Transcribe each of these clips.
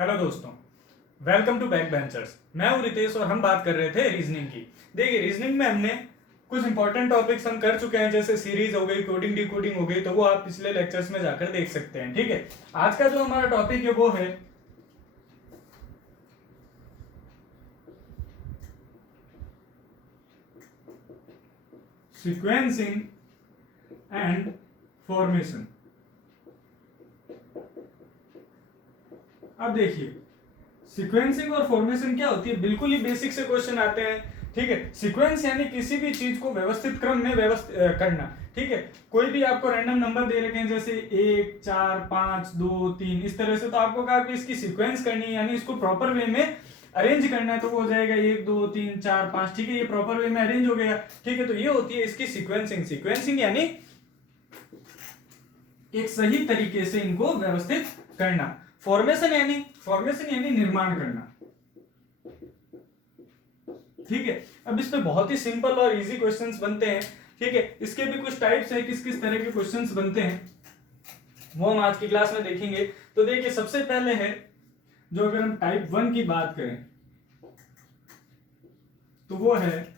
Hello दोस्तों, welcome to back benchers. मैं हूं रितेश और हम बात कर रहे थे रीजनिंग की। देखिए, रीजनिंग में हमने कुछ इंपॉर्टेंट टॉपिक्स हम कर चुके हैं, जैसे सीरीज हो गई, कोडिंग डिकोडिंग हो गई, तो वो आप पिछले लेक्चर्स में जाकर देख सकते हैं। ठीक है, आज का जो हमारा टॉपिक है वो है सीक्वेंसिंग एंड फॉर्मेशन। अब देखिए, सीक्वेंसिंग और फॉर्मेशन क्या होती है, बिल्कुल ही बेसिक से क्वेश्चन आते हैं। ठीक है, सीक्वेंस यानी किसी भी चीज को व्यवस्थित क्रम में व्यवस्थित करना। ठीक है, कोई भी आपको रैंडम नंबर दे रखे हैं, जैसे 1 4 5 2 3 इस तरह से, तो आपको कहा कि इसकी सीक्वेंस करनी है, यानी इसको प्रॉपर वे में अरेंज करना है, तो वो हो जाएगा 1 2 3 4 5। ठीक है, ये प्रॉपर वे में अरेंज हो गया। ठीक है, तो ये होती है इसकी सीक्वेंसिंग। सीक्वेंसिंग यानी एक सही तरीके से इनको व्यवस्थित करना। फॉर्मेशन यानी निर्माण करना। ठीक है, अब इस पे बहुत ही सिंपल और इजी क्वेश्चंस बनते हैं। ठीक है, इसके भी कुछ टाइप्स हैं, किस किस तरह के क्वेश्चंस बनते हैं वो हम आज की क्लास में देखेंगे। तो देखिए, सबसे पहले है जो, अगर हम टाइप 1 की बात करें तो वो है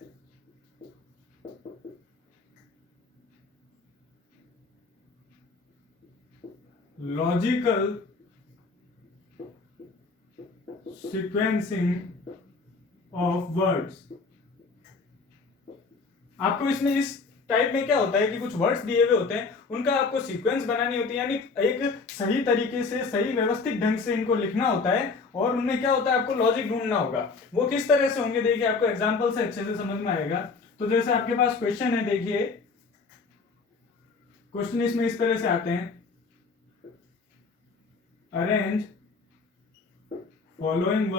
लॉजिकल सीक्वेंसिंग ऑफ वर्ड्स। आपको इसमें इस टाइप में क्या होता है कि कुछ वर्ड्स दिए हुए होते हैं, उनका आपको सीक्वेंस बनानी होती है, यानी एक सही तरीके से, सही व्यवस्थित ढंग से इनको लिखना होता है, और उनमें क्या होता है, आपको लॉजिक ढूंढना होगा। वो किस तरह से होंगे, देखिए आपको एग्जांपल से अच्छे से समझ में आएगा। तो जैसे आपके पास क्वेश्चन है, देखिए क्वेश्चन इसमें इस तरह से आते हैं, arrange following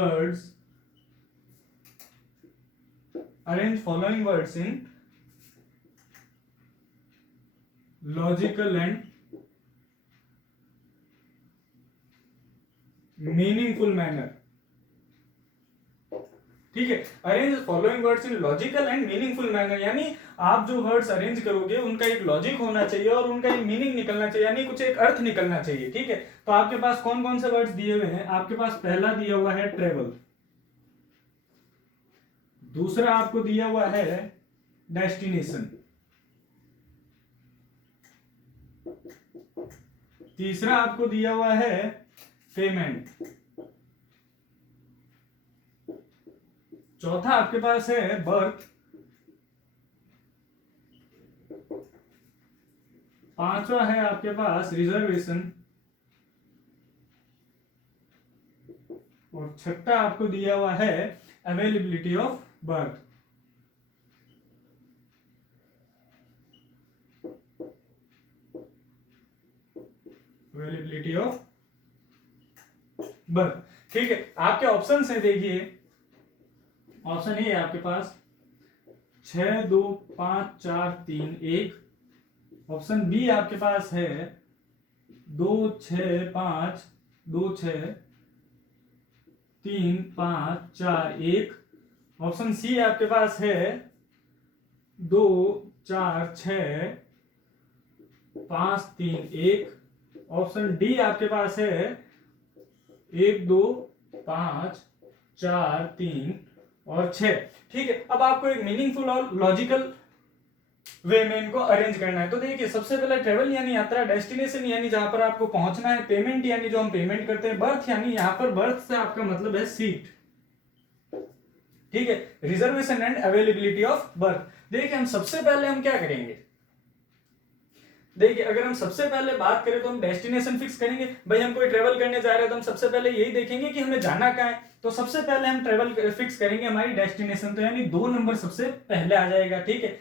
words in logical and meaningful manner. ठीक है, arrange following words in logical and meaningful manner, यानी आप जो वर्ड्स अरेंज करोगे उनका एक लॉजिक होना चाहिए और उनका एक मीनिंग निकलना चाहिए, यानी कुछ एक अर्थ निकलना चाहिए। ठीक है, तो आपके पास कौन कौन से वर्ड्स दिए हुए हैं, आपके पास पहला दिया हुआ है ट्रेवल, दूसरा आपको दिया हुआ है डेस्टिनेशन, तीसरा आपको दिया हुआ है पेमेंट, चौथा आपके पास है बर्थ, पांचवा है आपके पास रिजर्वेशन, और छठा आपको दिया हुआ है availability of birth. Availability of birth. ठीक है, आपके ऑप्शन है, देखिए ऑप्शन ए है आपके पास 6 2 5 4 3 1। ऑप्शन बी आपके पास है 2 6 5 2 6 3 5 4 1। ऑप्शन सी आपके पास है 2 4 6 5 3 1। ऑप्शन डी आपके पास है 1 2 5 4 3 और 6। ठीक है, अब आपको एक मीनिंगफुल और लॉजिकल वे में इनको अरेंज करना है। तो देखिए, सबसे पहले ट्रेवल यानी यात्रा, डेस्टिनेशन यानी जहां पर आपको पहुंचना है, पेमेंट यानी जो हम पेमेंट करते हैं, बर्थ यानी यहां पर बर्थ से आपका मतलब है सीट। ठीक है, reservation and availability of birth. देखिए, हम सबसे पहले हम क्या करेंगे, देखिए अगर हम सबसे पहले बात करें तो हम डेस्टिनेशन फिक्स करेंगे। भाई हम कोई ट्रेवल करने जा रहे हैं तो हम सबसे पहले यही देखेंगे कि हमें जाना कहाँ है, तो सबसे पहले हम ट्रेवल फिक्स करेंगे हमारी डेस्टिनेशन, तो यानी 2 नंबर सबसे पहले आ जाएगा। ठीक है,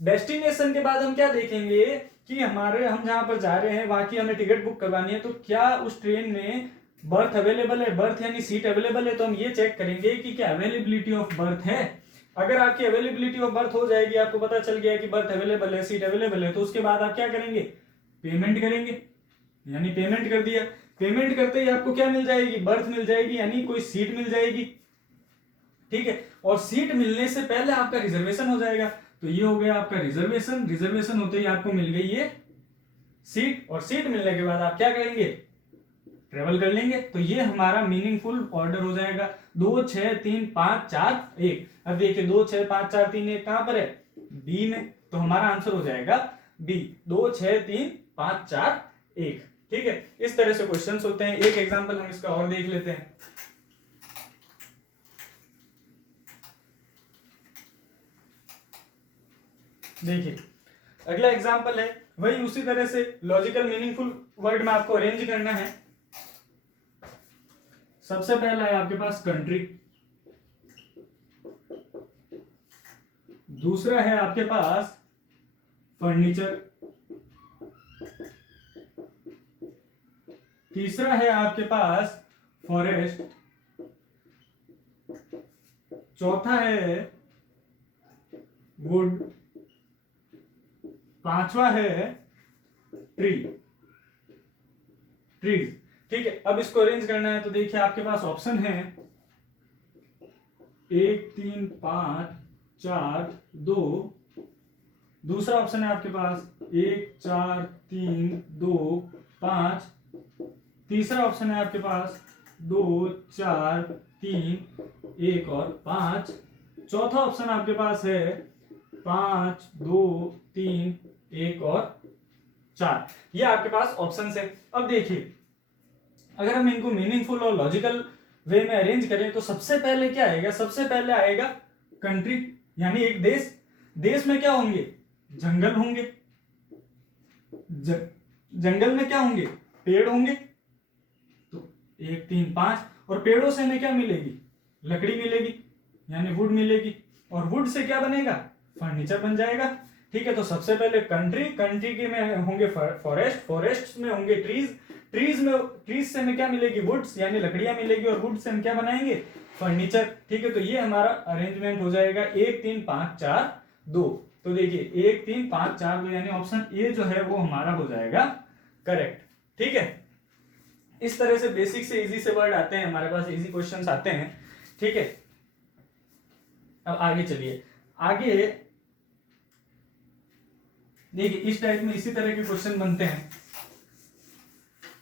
डेस्टिनेशन के बाद हम क्या देखेंगे कि हम जहां पर जा रहे हैं वहां की हमें टिकट बुक करवानी है, तो क्या उस ट्रेन में बर्थ अवेलेबल है, बर्थ यानी सीट अवेलेबल है, तो हम ये चेक करेंगे कि क्या अवेलेबिलिटी ऑफ बर्थ है। अगर आपकी अवेलेबिलिटी ऑफ बर्थ हो जाएगी, आपको पता चल गया कि बर्थ अवेलेबल है, सीट अवेलेबल है, तो उसके बाद आप क्या करेंगे, पेमेंट करेंगे, यानी पेमेंट कर दिया। पेमेंट करते ही आपको क्या मिल जाएगी, बर्थ मिल जाएगी, यानी कोई सीट मिल जाएगी। ठीक है, और सीट मिलने से पहले आपका रिजर्वेशन हो जाएगा, तो ये हो गया आपका रिजर्वेशन। रिजर्वेशन होते ही आपको मिल गई ये सीट, और सीट मिलने के बाद आप क्या करेंगे, ट्रेवल कर लेंगे तो ये हमारा मीनिंगफुल ऑर्डर हो जाएगा 2 6 3 5 4 1। अब देखिए 2 6 5 4 3 1 कहां पर है, बी में, तो हमारा आंसर हो जाएगा बी, 2 6 3 5 4 1। ठीक है, इस तरह से क्वेश्चंस होते हैं। एक एग्जांपल हम इसका और देख लेते हैं। देखिए अगला एग्जांपल है वही उसी तरह से लॉजिकल मीनिंगफुल वर्ड में आपको अरेंज करना है। सबसे पहला है आपके पास कंट्री, दूसरा है आपके पास फर्नीचर, तीसरा है आपके पास फॉरेस्ट, चौथा है वुड, पांचवा है ट्री, ट्रीज। ठीक है, अब इसको अरेंज करना है तो देखिए आपके पास ऑप्शन है 1 3 5 4 2, दूसरा ऑप्शन है आपके पास 1 4 3 2 5, तीसरा ऑप्शन है आपके पास 2 4 3 1 और 5, चौथा ऑप्शन आपके पास है 5 2 3 1 और 4। ये आपके पास ऑप्शन है। अब देखिए अगर हम इनको मीनिंगफुल और लॉजिकल वे में अरेंज करें तो सबसे पहले क्या आएगा, सबसे पहले आएगा कंट्री यानी एक देश। देश में क्या होंगे, जंगल होंगे, जंगल में क्या होंगे, पेड़ होंगे। तो 1 3 5, और पेड़ों से हमें क्या मिलेगी, लकड़ी मिलेगी यानी वुड मिलेगी, और वुड से क्या बनेगा, फर्नीचर बन जाएगा। ठीक है, तो सबसे पहले कंट्री, कंट्री के में होंगे फॉरेस्ट, फॉरेस्ट में होंगे ट्रीज, ट्रीज से हमें क्या मिलेगी, वुड्स यानी लकड़ियां मिलेगी, और वुड से हम क्या बनाएंगे, फर्नीचर। ठीक है, तो ये हमारा अरेंजमेंट हो जाएगा 1 3 5 4 2। तो देखिए 1 3 5 4 2 यानी ऑप्शन ए जो है वो हमारा हो जाएगा करेक्ट। ठीक है, इस तरह से बेसिक से इजी से वर्ड आते हैं हमारे पास, इजी क्वेश्चंस आते हैं। ठीक है, अब आगे चलिए। आगे देखिए इस टाइप में इसी तरह के क्वेश्चन बनते हैं।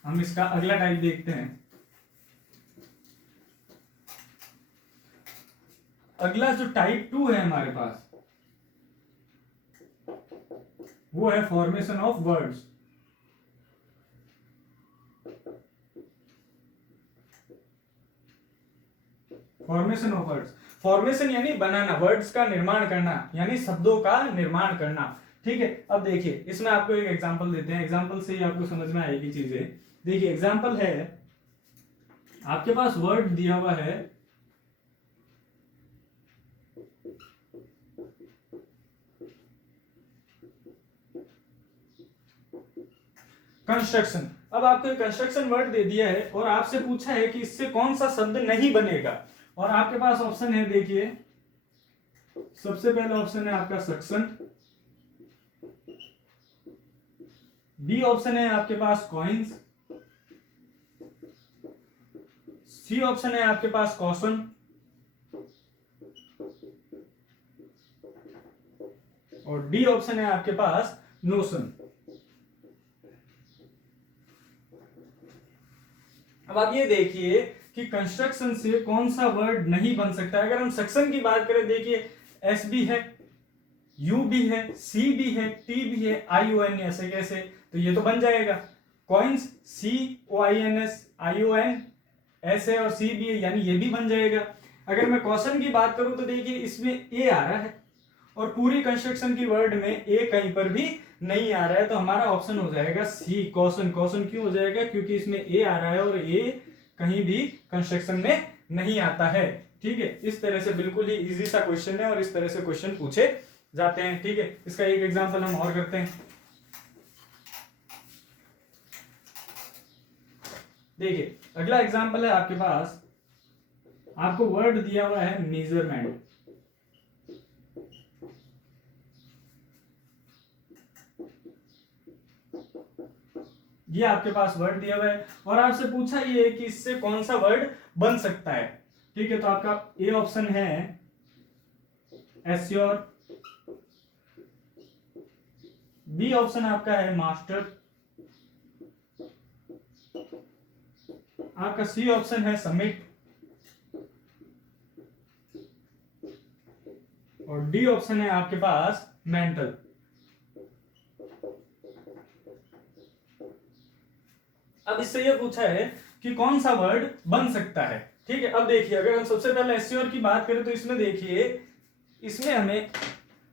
हम इसका अगला टाइप देखते हैं। अगला जो टाइप 2 है हमारे पास वो है formation of words. Formation of words, formation यानी बनाना, वर्ड्स का निर्माण करना यानी शब्दों का निर्माण करना। ठीक है, अब देखिए इसमें आपको एक एग्जांपल देते हैं, एग्जांपल से ही आपको समझ में आएगी चीजें। देखिए एग्जांपल है आपके पास वर्ड दिया हुआ है कंस्ट्रक्शन। अब आपको एक कंस्ट्रक्शन वर्ड दे दिया है और आपसे पूछा है कि इससे कौन सा शब्द नहीं बनेगा, और आपके पास ऑप्शन है, देखिए सबसे पहला ऑप्शन है आपका सक्शन, बी ऑप्शन है आपके पास कॉइन्स, सी ऑप्शन है आपके पास कॉशन, और डी ऑप्शन है आपके पास नोशन। अब आप ये देखिए कि कंस्ट्रक्शन से कौन सा वर्ड नहीं बन सकता। अगर हम सक्शन की बात करें, देखिए एस भी है, यू भी है, सी भी है, टी भी है, आई ओ एन, ऐसे कैसे, तो ये तो बन जाएगा। Coins C O I N S, I O N S है और सी भी है यानी ये भी बन जाएगा। अगर मैं क्वेश्चन की बात करूं तो देखिए इसमें ए आ रहा है और पूरी कंस्ट्रक्शन की वर्ड में ए कहीं पर भी नहीं आ रहा है, तो हमारा ऑप्शन हो जाएगा सी कॉशन। कॉशन क्यों हो जाएगा, क्योंकि इसमें ए आ रहा है और ए कहीं भी कंस्ट्रक्शन में नहीं आता है। ठीक है, इस तरह से बिल्कुल ही इजी सा क्वेश्चन है और इस तरह से क्वेश्चन पूछे जाते हैं। ठीक है, इसका एक एग्जांपल हम और करते हैं। देखिए अगला एग्जांपल है आपके पास, आपको वर्ड दिया हुआ है मेजरमेंट। ये आपके पास वर्ड दिया हुआ है और आपसे पूछा ये है कि इससे कौन सा वर्ड बन सकता है। ठीक है, तो आपका ए ऑप्शन है एस्योर, बी ऑप्शन आपका है मास्टर, आपका सी ऑप्शन है सबमिट, और डी ऑप्शन है आपके पास मेंटल। अब इससे ये पूछा है कि कौन सा वर्ड बन सकता है, ठीक है। अब देखिए, अगर हम सबसे पहले एससीओर की बात करें तो इसमें देखिए, इसमें हमें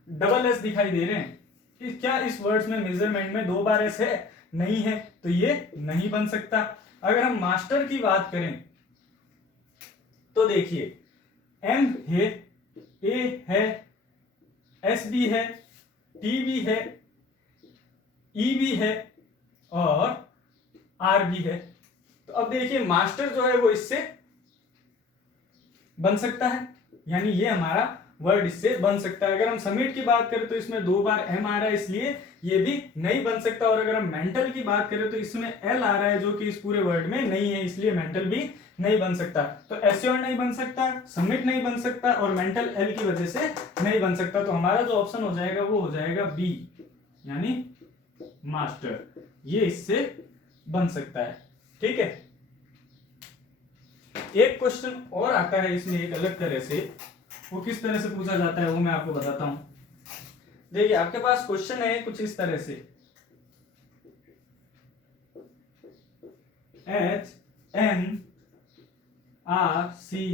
डबल एस दिखाई दे रहे हैं कि क्या इस वर्ड्स में मेजरमेंट में 2 बार एस है? नहीं है, तो ये नहीं बन सकता। अगर हम मास्टर की बात करें तो देखिए, एम है, ए है, एस भी है, टी भी है, ई भी है और आर भी है। तो अब देखिए, मास्टर जो है वो इससे बन सकता है, यानी ये हमारा वर्ड इससे बन सकता है। अगर हम सबमिट की बात करें तो इसमें 2 बार एम आ रहा है, इसलिए ये भी नहीं बन सकता। और अगर हम मेंटल की बात करें तो इसमें एल आ रहा है, जो कि इस पूरे वर्ड में नहीं है, इसलिए मेंटल भी नहीं बन सकता। तो एश्योर नहीं बन सकता, सबमिट नहीं बन सकता, और मेंटल एल की वजह से नहीं बन सकता। तो हमारा जो ऑप्शन हो जाएगा वो हो जाएगा बी, यानी मास्टर, ये इससे बन सकता है, ठीक है। एक क्वेश्चन और आता है इसमें एक अलग तरह से, वो किस तरह से पूछा जाता है वो मैं आपको बताता हूं। देखिए, आपके पास क्वेश्चन है कुछ इस तरह से, एच एन आर सी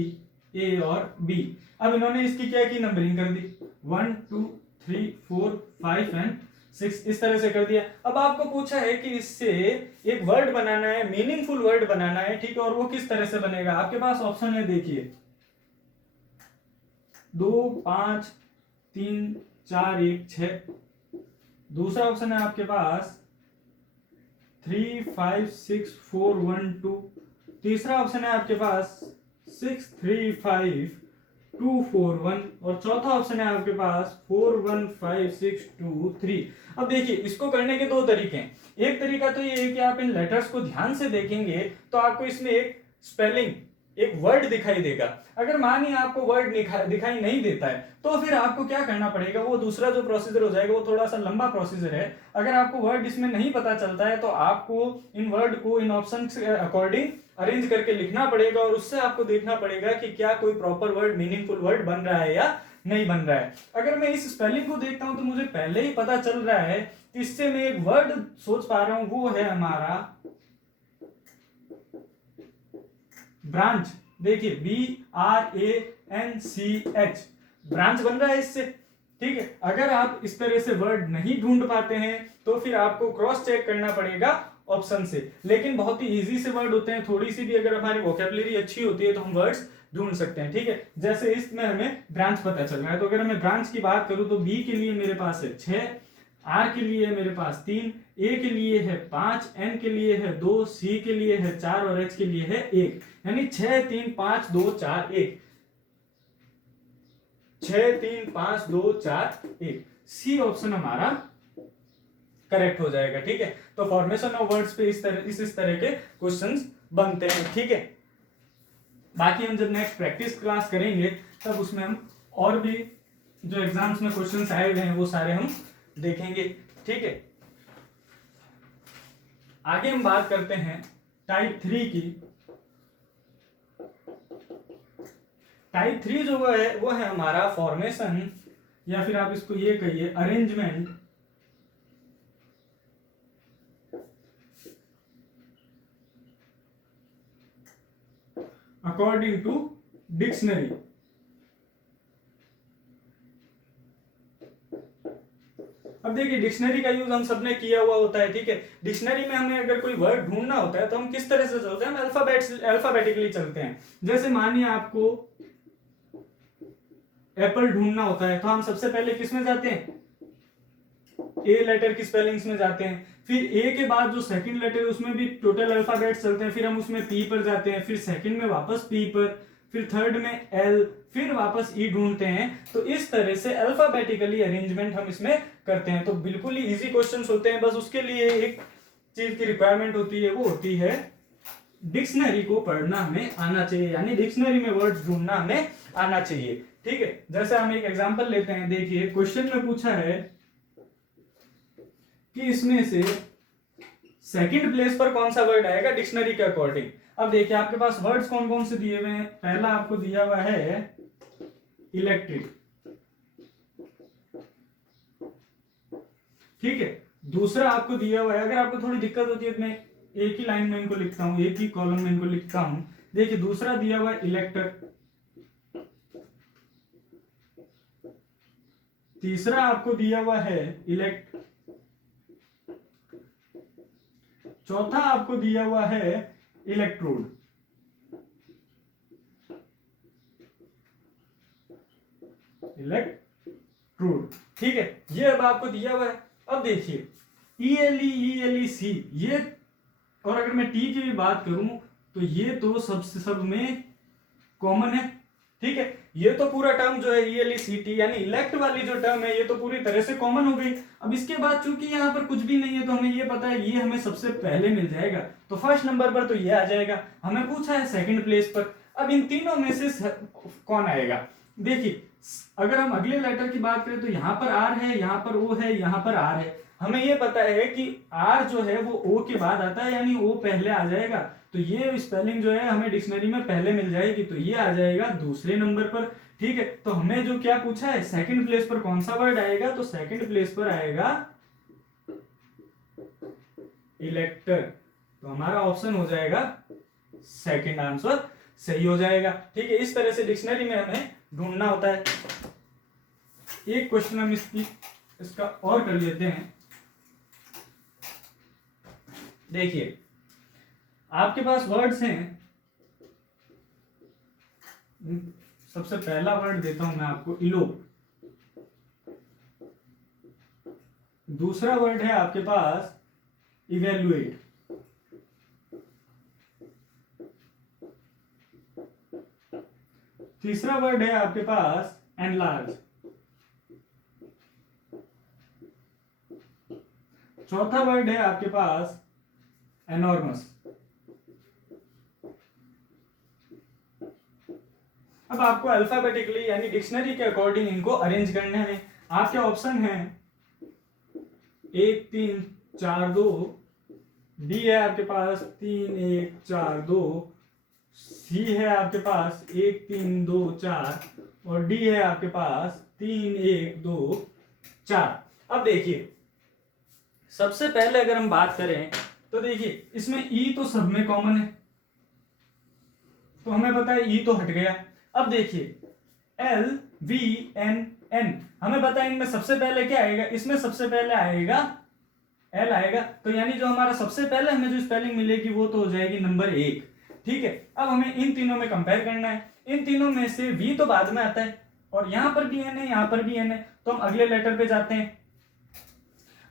ए और बी। अब इन्होंने इसकी क्या की नंबरिंग कर दी, 1 2 3 4 5 एंड 6, इस तरह से कर दिया। अब आपको पूछा है कि इससे एक वर्ड बनाना है, मीनिंगफुल वर्ड बनाना है, ठीक है। और वो किस तरह से बनेगा? आपके पास ऑप्शन है, देखिए 2 5 3 4 1 6। दूसरा ऑप्शन है आपके पास 3 5 6 4 1 2। तीसरा ऑप्शन है आपके पास 6 3 5 2 4 1। और चौथा ऑप्शन है आपके पास 4 1 5 6 2 3। अब देखिए, इसको करने के 2 तरीके हैं। एक तरीका तो ये है कि आप इन लेटर्स को ध्यान से देखेंगे तो आपको इसमें एक स्पेलिंग, एक वर्ड दिखाई देगा। अगर मानिए आपको वर्ड दिखाई नहीं देता है तो फिर आपको क्या करना पड़ेगा, वो दूसरा जो प्रोसीजर हो जाएगा वो थोड़ा सा लंबा प्रोसीजर है। अगर आपको वर्ड इसमें नहीं पता चलता है तो आपको इन वर्ड को इन ऑप्शन के अकॉर्डिंग अरेंज करके लिखना पड़ेगा, और उससे आपको देखना पड़ेगा कि क्या कोई प्रॉपर वर्ड, मीनिंगफुल वर्ड बन रहा है या नहीं बन रहा है। अगर मैं इस स्पेलिंग को देखता हूं तो मुझे पहले ही पता चल रहा है, इससे मैं एक वर्ड सोच पा रहा हूं, वो है हमारा ब्रांच। देखिए BRANCH, ब्रांच बन रहा है इससे, ठीक है। अगर आप इस तरह से वर्ड नहीं ढूंढ पाते हैं तो फिर आपको क्रॉस चेक करना पड़ेगा ऑप्शन से। लेकिन बहुत ही इजी से वर्ड होते हैं, थोड़ी सी भी अगर हमारी वोकैबुलरी अच्छी होती है तो हम वर्ड्स ढूंढ सकते हैं, ठीक है। जैसे इसमें हमें ब्रांच पता चल रहा है, तो अगर मैं ब्रांच की बात करूं तो बी के लिए मेरे पास है 6, आर के लिए है मेरे पास 3, ए के लिए है 5, एन के लिए है 2, सी के लिए है 4 और एच के लिए है 1। यानी 6 3 5 2 4 1, 6 3 5 2 4 1, सी ऑप्शन हमारा करेक्ट हो जाएगा, ठीक है। तो फॉर्मेशन ऑफ वर्ड्स पे इस तरह के क्वेश्चंस बनते हैं, ठीक है। बाकी हम जब नेक्स्ट प्रैक्टिस क्लास करेंगे तब उसमें हम और भी जो एग्जाम्स में क्वेश्चंस आए हुए हैं वो सारे हम देखेंगे, ठीक है। आगे हम बात करते हैं टाइप 3 की। टाइप 3 जो वो है हमारा फॉर्मेशन, या फिर आप इसको ये कहिए अरेंजमेंट अकॉर्डिंग टू डिक्शनरी। अब देखिए, डिक्शनरी का यूज हम सबने किया हुआ होता है, ठीक है। डिक्शनरी में हमें अगर कोई वर्ड ढूंढना होता है तो हम किस तरह से चलते हैं, हम अल्फाबेटिकली चलते हैं। जैसे मानिए आपको एप्पल ढूंढना होता है तो हम सबसे पहले किस में जाते हैं, ए लेटर की स्पेलिंग्स में जाते हैं। फिर ए के बाद जो सेकंड लेटर है उसमें भी टोटल अल्फाबेट चलते हैं, फिर हम उसमें पी पर जाते हैं, फिर सेकंड में वापस पी पर, फिर थर्ड में एल, फिर वापस ई ढूंढते हैं। तो इस तरह से अल्फाबेटिकली अरेंजमेंट हम इसमें करते हैं। तो बिल्कुल ही इजी क्वेश्चंस होते हैं, बस उसके लिए एक चीज की रिक्वायरमेंट होती है, वो होती है डिक्शनरी को पढ़ना हमें आना चाहिए, यानी डिक्शनरी में वर्ड्स ढूंढना हमें आना चाहिए, ठीक है। जैसे हम एक एग्जांपल लेते हैं, देखिए क्वेश्चन में पूछा है कि इसमें से सेकंड प्लेस पर कौन सा वर्ड आएगा डिक्शनरी के अकॉर्डिंग। अब देखिए आपके पास वर्ड्स कौन कौन से दिए हुए हैं। पहला आपको दिया हुआ है इलेक्ट्रिक, ठीक है। दूसरा आपको दिया हुआ है, अगर आपको थोड़ी दिक्कत होती है तो मैं एक ही लाइन में इनको लिखता हूं, एक ही कॉलम में इनको लिखता हूं। देखिए दूसरा दिया हुआ है इलेक्टर, तीसरा आपको दिया हुआ है इलेक्ट, चौथा आपको दिया हुआ है इलेक्ट्रोड, इलेक्ट्रोड, ठीक है। ये अब आपको दिया हुआ है। अब देखिए ELE, ELEC ये, और अगर मैं टी की भी बात करूं तो ये तो सब में कॉमन है, ठीक है। ये तो पूरा टर्म जो है ELECT यानी इलेक्ट वाली जो टर्म है ये तो पूरी तरह से कॉमन हो गई। अब इसके बाद चूंकि यहाँ पर कुछ भी नहीं है तो हमें ये पता है ये हमें सबसे पहले मिल जाएगा, तो फर्स्ट नंबर पर तो ये आ जाएगा। हमें पूछा है सेकंड प्लेस पर। अब इन तीनों में से कौन आएगा। देखिए अगर हम अगले लेटर की बात करें तो यहाँ पर आर है, यहाँ पर ओ है, यहाँ पर आर है। हमें ये पता है कि आर जो है वो ओ के बाद आता है यानी ओ पहले आ जाएगा, तो ये स्पेलिंग जो है हमें डिक्शनरी में पहले मिल जाएगी, तो ये आ जाएगा दूसरे नंबर पर, ठीक है। तो हमें जो क्या पूछा है सेकंड प्लेस पर कौन सा वर्ड आएगा, तो सेकंड प्लेस पर आएगा इलेक्टर। तो हमारा ऑप्शन हो जाएगा सेकंड आंसर सही हो जाएगा, ठीक है। इस तरह से डिक्शनरी में हमें ढूंढना होता है। एक क्वेश्चन हम इसका और कर लेते हैं। देखिए आपके पास वर्ड्स हैं, सबसे पहला वर्ड देता हूं मैं आपको इलोप, दूसरा वर्ड है आपके पास इवेल्युएट, तीसरा वर्ड है आपके पास एनलार्ज, चौथा वर्ड है आपके पास एनॉर्मस। अब आपको अल्फाबेटिकली यानी डिक्शनरी के अकॉर्डिंग इनको अरेंज करने हैं। आपके ऑप्शन हैं 1 3 4 2, डी है आपके पास 3 1 4 2, सी है आपके पास 1 3 2 4 और डी है आपके पास 3 1 2 4। अब देखिए सबसे पहले अगर हम बात करें तो देखिए इसमें ई तो सब में कॉमन है, तो हमें पता है ई तो हट गया। अब देखिए एल वी एन एन, हमें पता है इनमें सबसे पहले क्या आएगा, इसमें सबसे पहले आएगा एल आएगा, तो यानी जो हमारा सबसे पहले हमें जो स्पेलिंग मिलेगी वो तो हो जाएगी नंबर 1, ठीक है। अब हमें इन तीनों में कंपेयर करना है। इन तीनों में से वी तो बाद में आता है और यहां पर भी एन है, यहां पर भी एन है, तो हम अगले लेटर पे जाते हैं।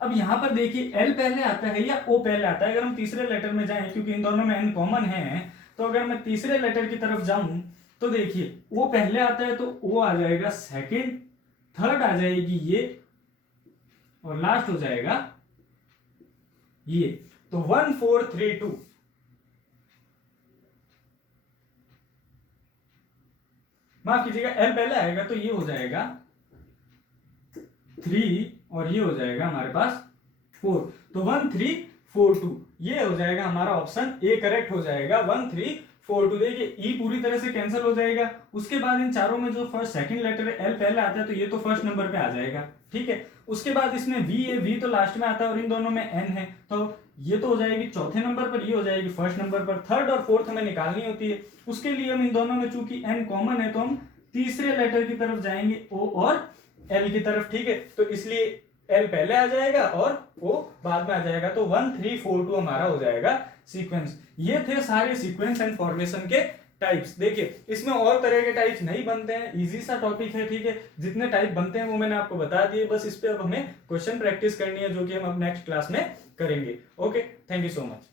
अब यहां पर देखिए एल पहले आता है या ओ पहले आता है। अगर हम तीसरे लेटर में जाएं, क्योंकि इन दोनों में एन कॉमन है, तो अगर मैं तीसरे लेटर की तरफ जाऊं तो देखिए ओ पहले आता है तो ओ आ जाएगा सेकंड, थर्ड आ जाएगी ये और लास्ट हो जाएगा ये, तो 1 4 3 2। माफ कीजिएगा एल पहले आएगा तो ये हो जाएगा 3 और ये हो जाएगा हमारे पास 4, तो 1 3 4 2 ये हो जाएगा हमारा ऑप्शन ए करेक्ट हो जाएगा 1 3 4 2। देखिए ई पूरी तरह से कैंसिल हो जाएगा। उसके बाद इन चारों में जो फर्स्ट सेकंड लेटर है एल पहले आता है तो ये तो फर्स्ट नंबर पे आ जाएगा, ठीक है। उसके बाद इसमें वी है, वी तो लास्ट में आता है और इन दोनों में एन है, तो ये तो हो जाएगी चौथे नंबर पर, ये हो जाएगी फर्स्ट नंबर पर। थर्ड और फोर्थ हमें निकालनी होती है, उसके लिए हम इन दोनों में चूंकि एन कॉमन है तो हम तीसरे लेटर की तरफ जाएंगे ओ और एल की तरफ, ठीक है। तो इसलिए एल पहले आ जाएगा और ओ बाद में आ जाएगा, तो 1 3 4 2 हमारा हो जाएगा सीक्वेंस। ये थे सारे सीक्वेंस एंड फॉर्मेशन के टाइप्स। देखिए इसमें और तरह के टाइप्स नहीं बनते हैं, इजी सा टॉपिक है, ठीक है। जितने टाइप बनते हैं वो मैंने आपको बता दिए, बस इस पे अब हमें क्वेश्चन प्रैक्टिस करनी है जो कि हम अब नेक्स्ट क्लास में करेंगे। Okay, thank you so much.